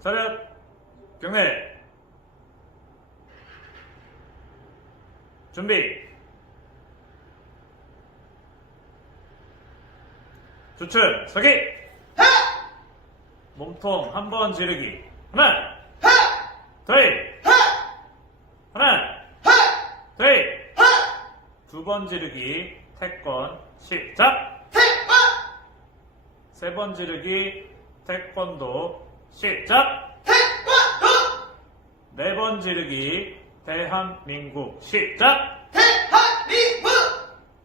차렷 경례. 준비. 주춤 서기. 몸통 한 번 지르기. 하나 둘 하나 둘두 번 지르기. 태권 시작. 세번 지르기. 태권도 시작! 네 번 지르기 대한민국 시작!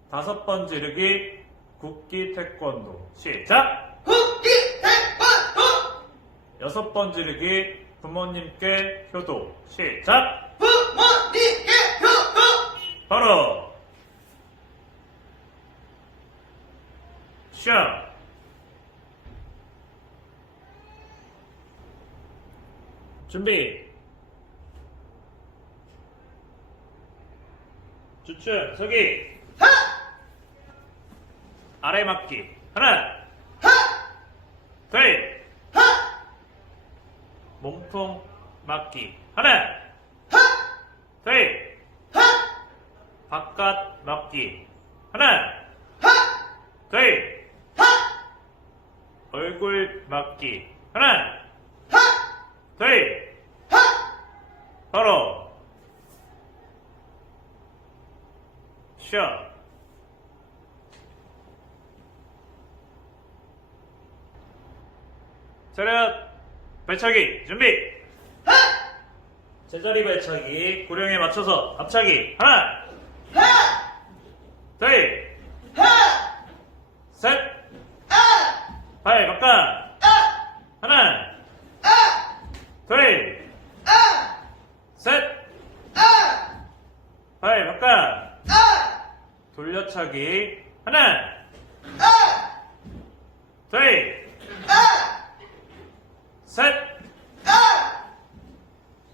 다섯 번 지르기 국기 태권도 시작! 여섯 번 지르기 부모님께 효도 시작! 바로 시작 준비. 주춤 서기. 아래 맞기. 하나. 둘. 몸통 맞기. 하나. 둘. 바깥 맞기. 하나. 둘. 얼굴 맞기. 하나 둘 바로 샷 차렷. 발차기 준비. 제자리 발차기 구령에 맞춰서 앞차기. 하나. 둘셋발 바깥 하나. 둘셋발 바깥 돌려차기 하나 둘 셋!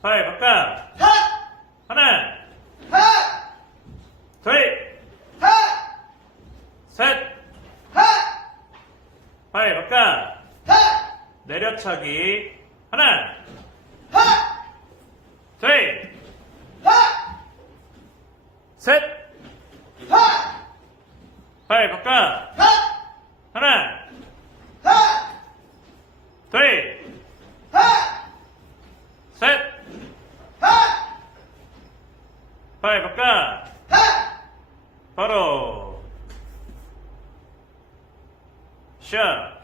팔 바깥! 하나! 둘! 셋! 팔 바깥! 내려차기 하나! 둘! 셋! 팔 바꿔. 하! 하나. 하! 둘셋. 하! 팔 바꿔. 바로. 샷